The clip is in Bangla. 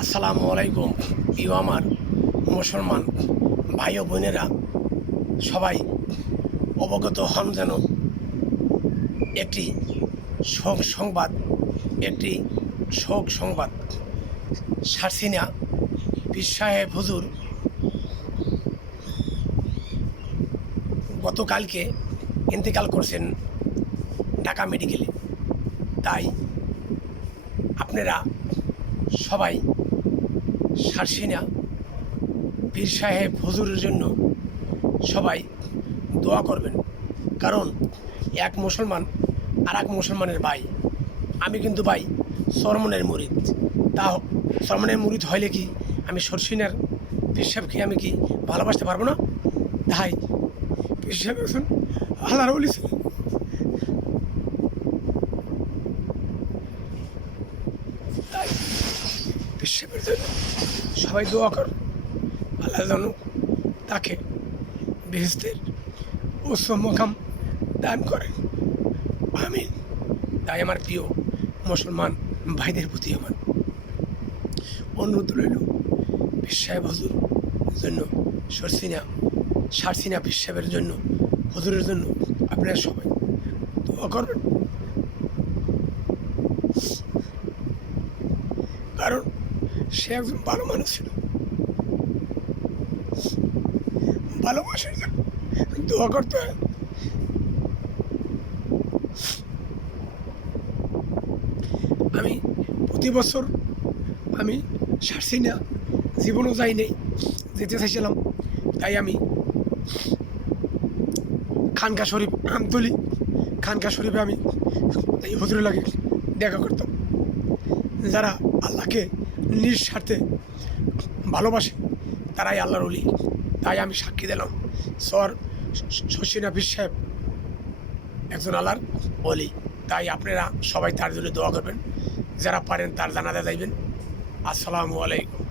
আসসালামু আলাইকুম। প্রিয় আমার মুসলমান ভাই ও বোনেরা, সবাই অবগত হন যেন একটি শোক সংবাদ একটি শোক সংবাদ। সারসিনা পীর সাহেব হুজুর গতকালকে ইন্তেকাল করছেন ঢাকা মেডিকেলে। তাই আপনারা সবাই সারসিনা পীর সাহেব হুজুরের জন্য সবাই দোয়া করবেন, কারণ এক মুসলমান আর এক মুসলমানের ভাই। আমি কিন্তু ভাই সরমনের মুরিদ। তা সরমনের মুরিদ হইলে কি আমি সারসিনার পীর সাহেবকে আমি কি ভালোবাসতে পারবো না? তাই পীর সাহেব একজন আল্লাহর ওলি ছিলেন। তাই পীর সাহেবের জন্য সবাই দোয়া কর, আল্লাহ যেন তাকে বেহেশতের উচ্চ মকাম দান করেন, আমিন। তাই আমার প্রিয় মুসলমান ভাইদের প্রতি আমার অনুরোধ রইল, পীর সাহেব হুজুর জন্য সারসিনা পীর সাহেবের জন্য হুজুরের জন্য আপনারা সবাই দোয়া করবেন, কারণ সে একজন ভালো মানুষ ছিল। ভালোবাসার জন্য দোয়া করতে হয়। আমি প্রতি বছর আমি সারসিনা জীবনও যাই নেই, যেতে চাইছিলাম। তাই আমি খানকা শরীফ আমতলি খানকা শরীফে আমি এই হুজুরের লাগে দেখা করতাম। যারা আল্লাহকে নিঃস্বার্থে ভালোবাসে তারাই আল্লাহর ওলি। তাই আমি সাক্ষী দিলাম সারসিনা পীর সাহেব একজন আল্লাহর ওলি। তাই আপনারা সবাই তার জন্য দোয়া করবেন, যারা পারেন তার জানাজা যাইবেন। আসসালামু আলাইকুম।